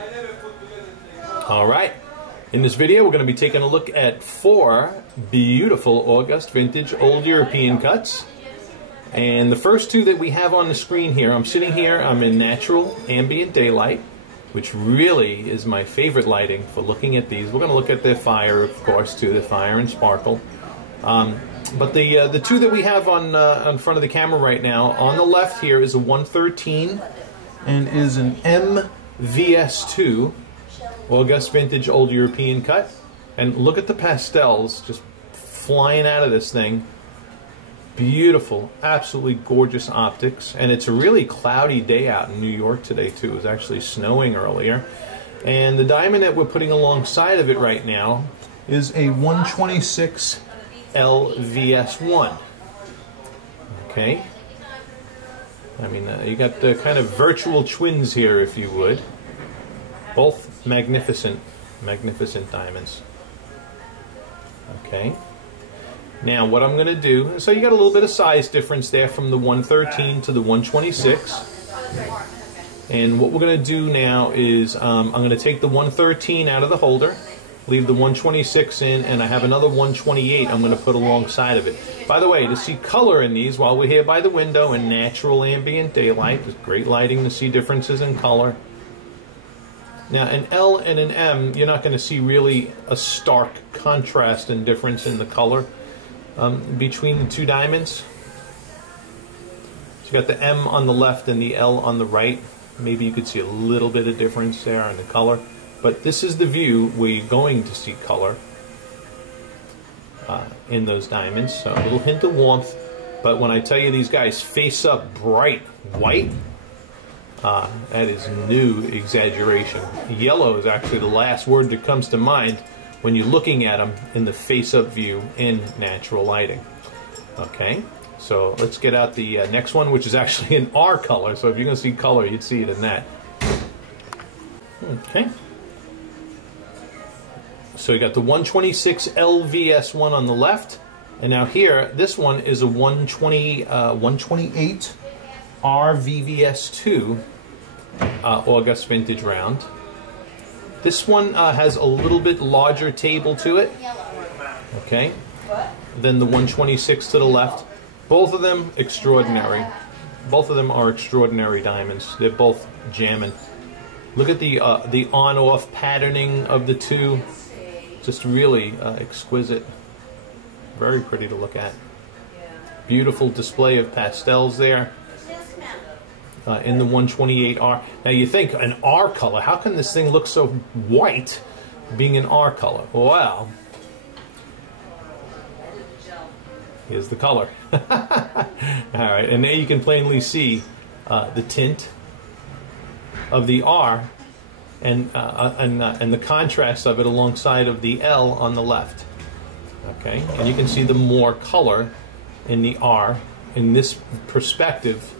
Alright, in this video we're going to be taking a look at 4 beautiful August Vintage Old European cuts. And the first 2 that we have on the screen here, I'm sitting here, I'm in natural ambient daylight, which really is my favorite lighting for looking at these. We're going to look at their fire, of course, too, the fire and sparkle. But the 2 that we have on front of the camera right now, on the left here is a 113 and is an MVS2 August Vintage Old European cut. And look at the pastels just flying out of this thing. Beautiful, absolutely gorgeous optics. And it's a really cloudy day out in New York today too. It was actually snowing earlier. And the diamond that we're putting alongside of it right now is a 126 LVS1. Okay, I mean you got the kind of virtual twins here, if you would. Both magnificent diamonds. Okay, now what I'm going to do, so you got a little bit of size difference there from the 113 to the 126. And what we're going to do now is I'm going to take the 113 out of the holder, leave the 126 in, and I have another 128 I'm going to put alongside of it. By the way, to see color in these while we're here by the window in natural ambient daylight, there's great lighting to see differences in color. Now, an L and an M, you're not going to see really a stark contrast and difference in the color between the 2 diamonds. So you got the M on the left and the L on the right. Maybe you could see a little bit of difference there in the color. But this is the view where you're going to see color in those diamonds. So a little hint of warmth. But when I tell you these guys face up bright white, that is no exaggeration. Yellow is actually the last word that comes to mind when you're looking at them in the face-up view in natural lighting. Okay, so let's get out the next one, which is actually an R color. So if you're going to see color, you'd see it in that. Okay. So you got the 126 LVS1 on the left, and now here, this one is a 128 RVVS2 August Vintage round. This one has a little bit larger table to it, okay, than the 126 to the left. Both of them extraordinary. Both of them are extraordinary diamonds. They're both jamming. Look at the on-off patterning of the 2. Just really exquisite. Very pretty to look at. Beautiful display of pastels there. In the 128R. Now you think, an R color, how can this thing look so white being an R color? Well, here's the color. Alright, and there you can plainly see the tint of the R and the contrast of it alongside of the L on the left. Okay, and you can see the more color in the R in this perspective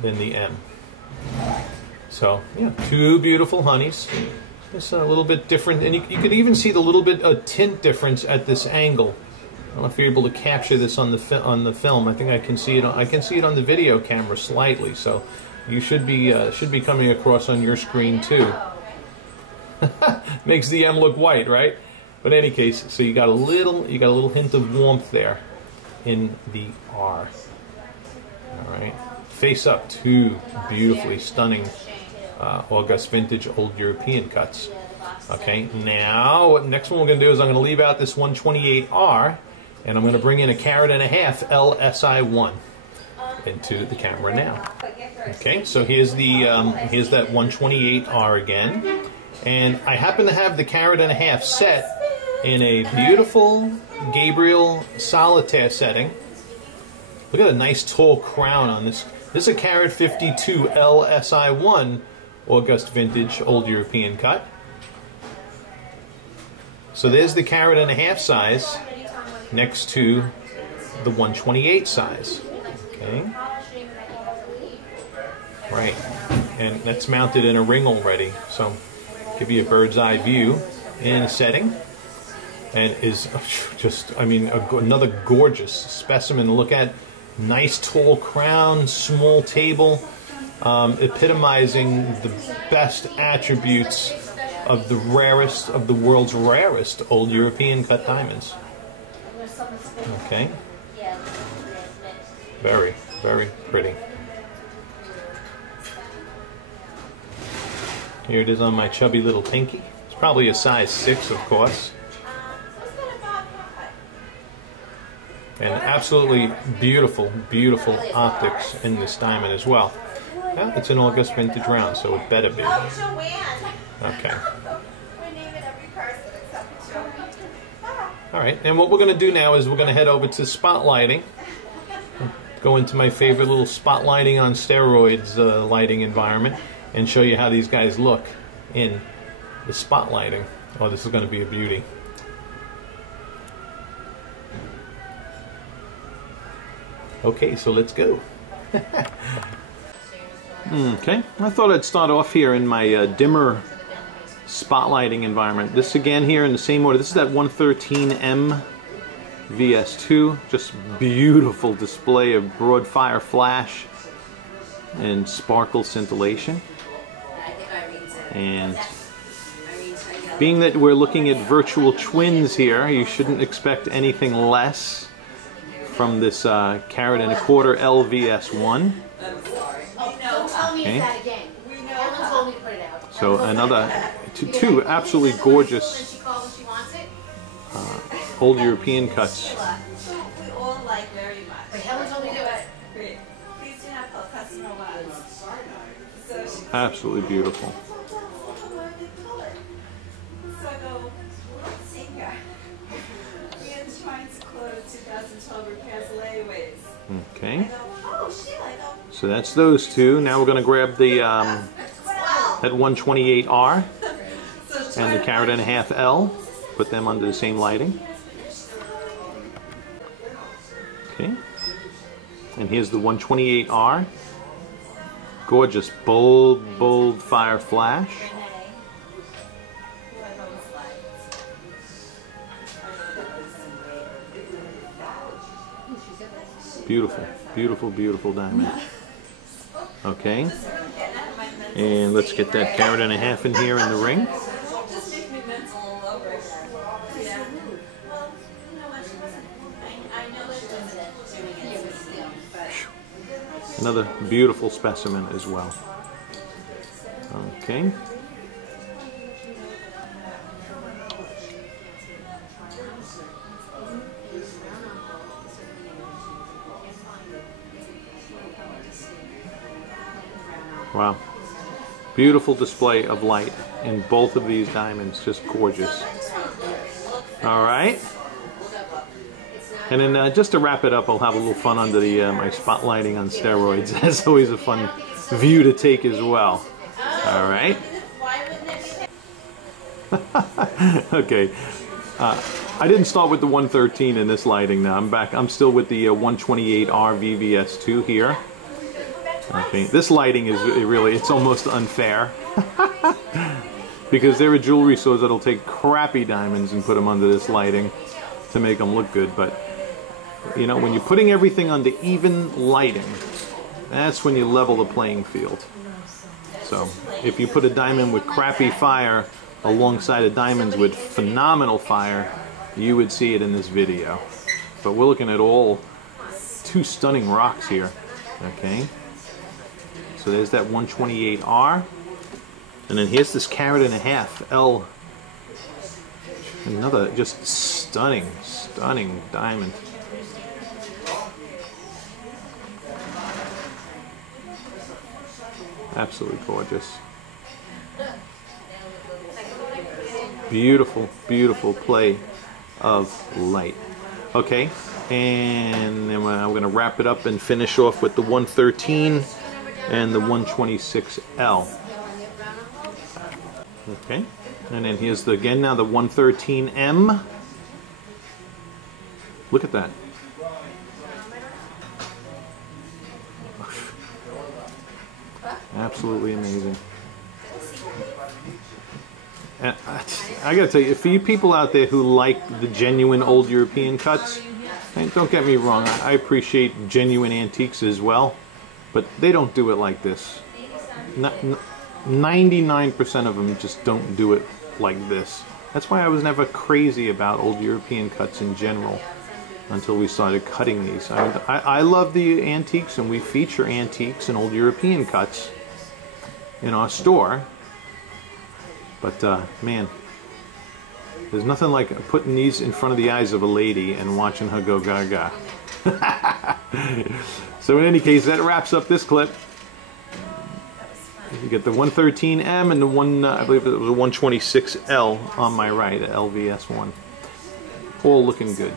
than the M. So, yeah, 2 beautiful honeys. Just a little bit different, and you could even see the little bit of tint difference at this angle. I don't know if you're able to capture this on the film. I think I can see it. I can see it on the video camera slightly. So, you should be coming across on your screen too. Makes the M look white, right? But in any case, so you got a little hint of warmth there in the R. All right. Face up, 2 beautifully stunning August Vintage Old European cuts. Okay, now what next one we're going to do is I'm going to leave out this 128R, and I'm going to bring in a carat and a half LSI1 into the camera now. Okay, so here's here's that 128R again, and I happen to have the carat and a half set in a beautiful Gabriel solitaire setting. Look at the nice tall crown on this. This is a carat 52 LSI1 August Vintage Old European cut. So there's the carat and a half size next to the 128 size. Okay. Right. And that's mounted in a ring already. So give you a bird's eye view in a setting. And is just, I mean, another gorgeous specimen to look at. Nice tall crown, small table. epitomizing the best attributes of the rarest, of the world's rarest old European cut diamonds. Okay. Very, very pretty. Here it is on my chubby little pinky. It's probably a size 6, of course. And absolutely beautiful, beautiful optics in this diamond as well. Yeah, it's an August vintage round, so it better be. Okay. Alright, and what we're going to do now is we're going to head over to spotlighting. Go into my favorite little spotlighting on steroids lighting environment and show you how these guys look in the spotlighting. Oh, this is going to be a beauty. Okay, so let's go. Okay, I thought I'd start off here in my dimmer spotlighting environment. This again here in the same order. This is that 113M VS2. Just beautiful display of broad fire flash and sparkle scintillation. And being that we're looking at virtual twins here, you shouldn't expect anything less from this carat and a quarter LVS1. Okay. So another two absolutely gorgeous old European cuts. Absolutely beautiful. Okay, so that's those two. Now we're going to grab the that 128R and the carat and a half L, put them under the same lighting. Okay, and here's the 128R. Gorgeous, bold, bold fire flash. Beautiful, beautiful, beautiful diamond. Okay, and let's get that carat and a half in here in the ring. Another beautiful specimen as well. Okay. Wow. Beautiful display of light in both of these diamonds. Just gorgeous. Alright. And then just to wrap it up, I'll have a little fun under the my spotlighting on steroids. That's always a fun view to take as well. Alright. Okay. I didn't start with the 113 in this lighting now. I'm back. I'm still with the 128R VVS2 here. Okay, this lighting is really, it's almost unfair. Because there are jewelry stores that'll take crappy diamonds and put them under this lighting to make them look good. But, you know, when you're putting everything under even lighting, that's when you level the playing field. So, if you put a diamond with crappy fire alongside of diamonds with phenomenal fire, you would see it in this video. But we're looking at all two stunning rocks here. Okay. So there's that 128R, and then here's this carat and a half L. Another just stunning, stunning diamond. Absolutely gorgeous. Beautiful, beautiful play of light. Okay, and then I'm going to wrap it up and finish off with the 113 and the 126L. Okay, and then here's the, again now the 113M. Look at that. Absolutely amazing. And I gotta tell you, for you people out there who like the genuine old European cuts, and don't get me wrong, I appreciate genuine antiques as well. but they don't do it like this. 99% of them just don't do it like this. That's why I was never crazy about old European cuts in general until we started cutting these. I love the antiques, and we feature antiques and old European cuts in our store. But man, there's nothing like putting these in front of the eyes of a lady and watching her go gaga. So in any case, that wraps up this clip. You get the 113M and the one, I believe it was a 126L on my right, the LVS1. All looking good.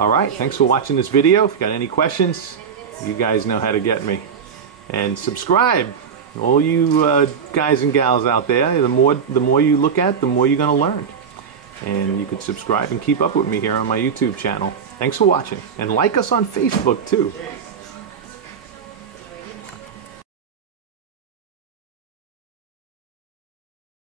Alright, thanks for watching this video. If you got any questions, you guys know how to get me. And subscribe. All you guys and gals out there, the more you look at, the more you're going to learn. And you could subscribe and keep up with me here on my YouTube channel. Thanks for watching. And like us on Facebook too.